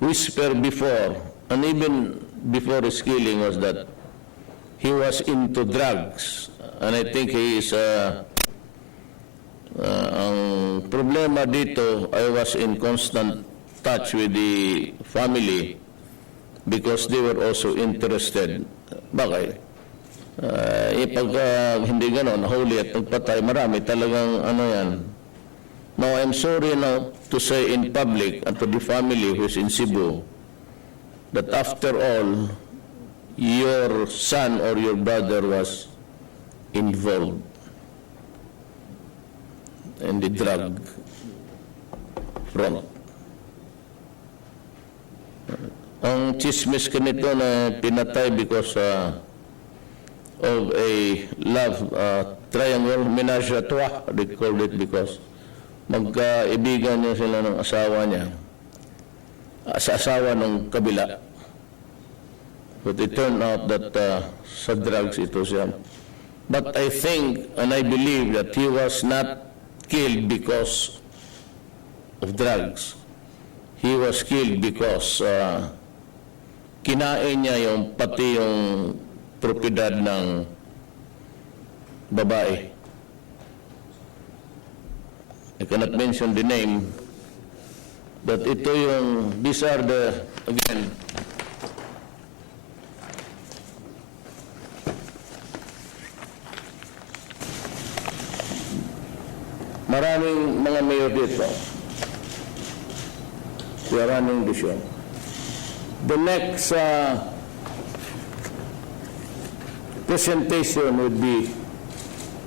whisper before, and even before his killing, was that he was into drugs. And I think he is, ang problema dito, I was in constant touch with the family because they were also interested. Bakit? Pagka hindi ganon, huli at nagpatay, marami talagang ano yan. Now, I'm sorry now to say in public and to the family who is in Cebu that after all, your son or your brother was involved in the drug front. Ang chismis ka nito na pinatay because of a love triangle, menage a trois, they called it, because magkaibigan niya sila ng asawa niya, sa asawa ng kabila. But it turned out that sa drugs ito siya. But I think and I believe that he was not killed because of drugs. He was killed because kinain niya pati yung propiedad ng babae. I cannot mention the name, but ito these are the, again, maraming mga mayor dito. We are running the show. The next presentation would be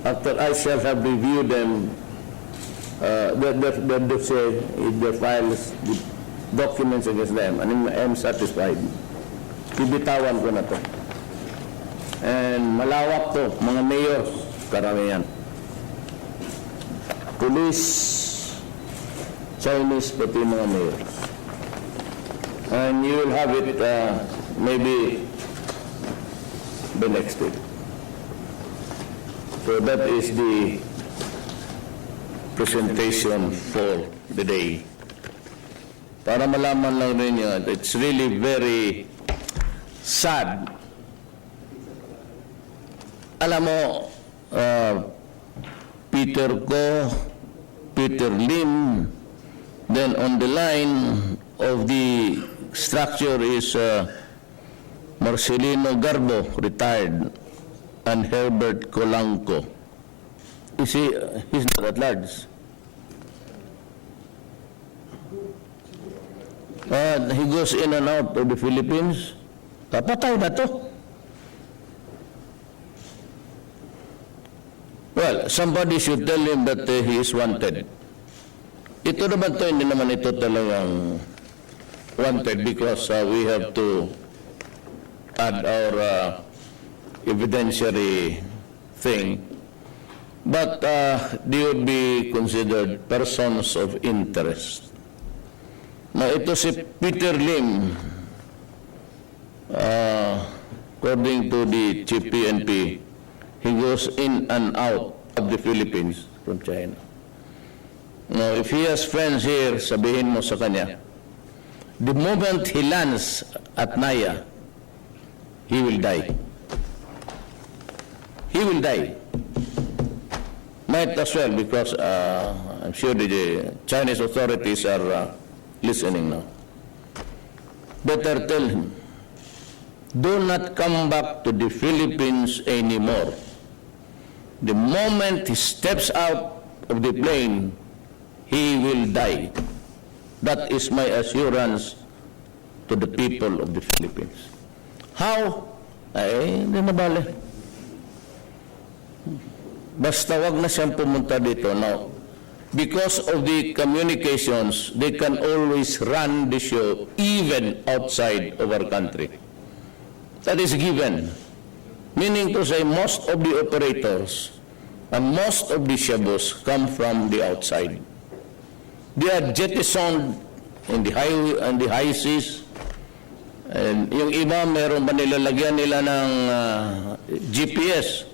after I shall have reviewed them, the files, the documents against them, and I'm satisfied. Bibitawan ko na to. And malawak to, mga mayor, karamihan. Police, Chinese, pati mga mayors. And you will have it maybe the next week. So that is the presentation for the day. Para malaman lang rin yun, it's really very sad. Alam mo, Peter Lim, then on the line of the structure is Marcelino Garbo, retired, and Herbert Colanco. He's not at large. He goes in and out of the Philippines. Kapatay na to. Well, somebody should tell him that he is wanted. Ito naman to, hindi naman ito talagang wanted because we have to add our evidentiary thing. But they would be considered persons of interest. Now, ito si Peter Lim, according to the Chief PNP, he goes in and out of the Philippines from China. Now, if he has friends here, sabihin mo sa kanya, the moment he lands at Naya, he will die. He will die. Might as well, because I'm sure the Chinese authorities are listening now. Better tell him, do not come back to the Philippines anymore. The moment he steps out of the plane, he will die. That is my assurance to the people of the Philippines. How? Ay, hindi na bale. Basta wag na siyang pumunta dito. Now, because of the communications, they can always run the show even outside of our country. That is given. Meaning to say, most of the operators and most of the shabos come from the outside. They are jettisoned in the high seas. And yung iba, meron ba nilalagyan nila ng GPS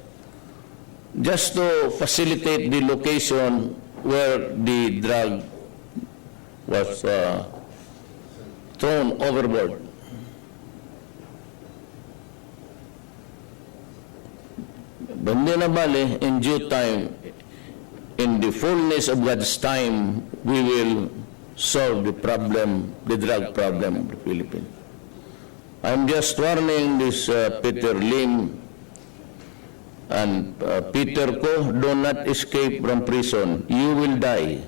just to facilitate the location where the drug was thrown overboard. Hindi na bale, in due time, in the fullness of God's time, we will solve the problem, the drug problem of the Philippines. I'm just warning this Peter Lim and Peter Ko, do not escape from prison. You will die.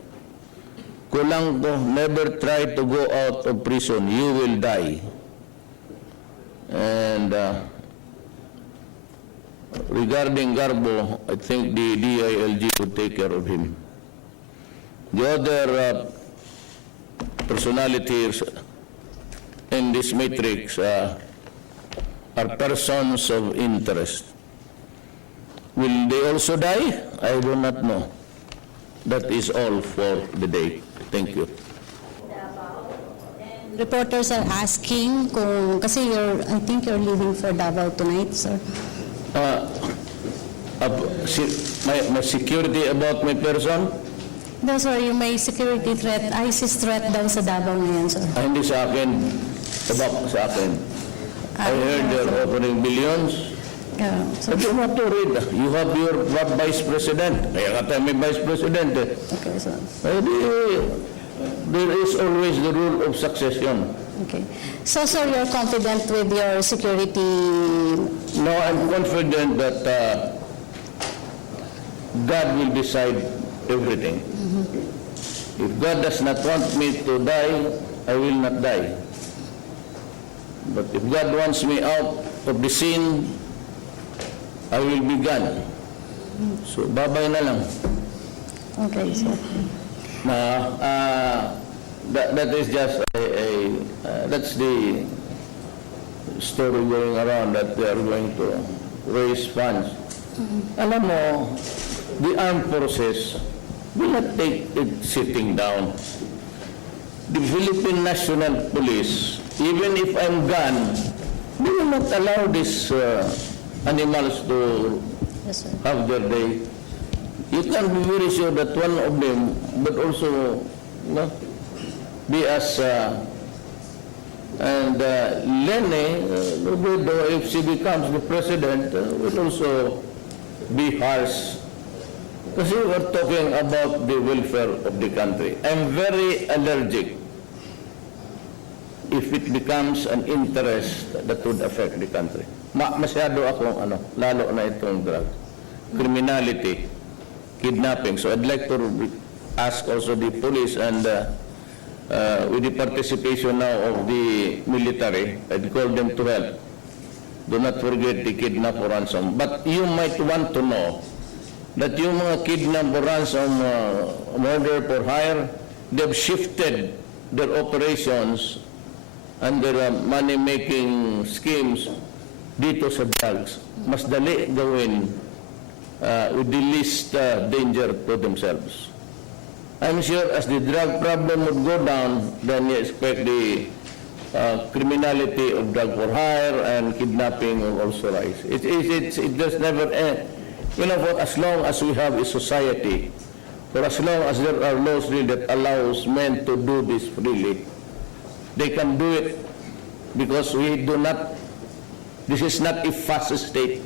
Kulang ko, never try to go out of prison. You will die. And regarding Garbo, I think the DILG would take care of him. The other personalities in this matrix are persons of interest. Will they also die? I do not know. That is all for the day. Thank you. Reporters are asking kung, kasi I think you're leaving for Davao tonight, sir. My security about my person? No, sir, yung may security threat, ISIS threat daw sa Davao ngayon, sir. Hindi sa akin. Sa akin. I heard they're offering billions. So, But you have to read. You have your vice president. Kaya ka tayo may vice president. okay, sir. There is always the rule of succession. Okay. So, sir, you're confident with your security? No, I'm confident that God will decide everything. If God does not want me to die, I will not die. But if God wants me out of the scene, I will be gone. So, babay na lang. Okay, sir. That is just that's the story going around that they are going to raise funds. Alam mo, the armed forces will not take it sitting down. The Philippine National Police, even if I'm gone, they will not allow these animals to Yes, sir. have their day. You can be very sure that one of them would also be as and Lene, if she becomes the president, will also be harsh. Kasi we're talking about the welfare of the country. I'm very allergic if it becomes an interest that would affect the country. Masyado akong lalo na itong drug. Criminality, kidnapping. So I'd like to ask also the police and with the participation now of the military, I'd call them to help. Do not forget the kidnap or ransom. But you might want to know that yung mga kidnap or ransom, murder for hire, they've shifted their operations and their money-making schemes dito sa drugs. Mas dali gawin with the least danger to themselves. I'm sure as the drug problem would go down, then you expect the criminality of drug for hire and kidnapping will also rise. It just never end. You know, for as long as we have a society, for as long as there are laws really that allows men to do this freely, they can do it because we do not, this is not a fast state.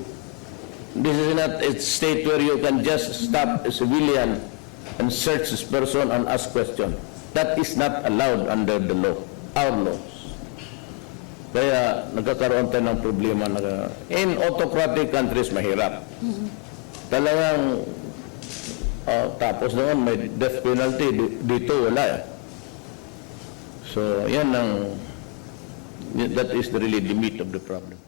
This is not a state where you can just stop a civilian and search this person and ask questions. That is not allowed under the law, our laws. Kaya nagkakaroon tayo ng problema. In autocratic countries, mahirap. Talagang, tapos naman may death penalty, dito wala. So, yan ang, that is really the meat of the problem.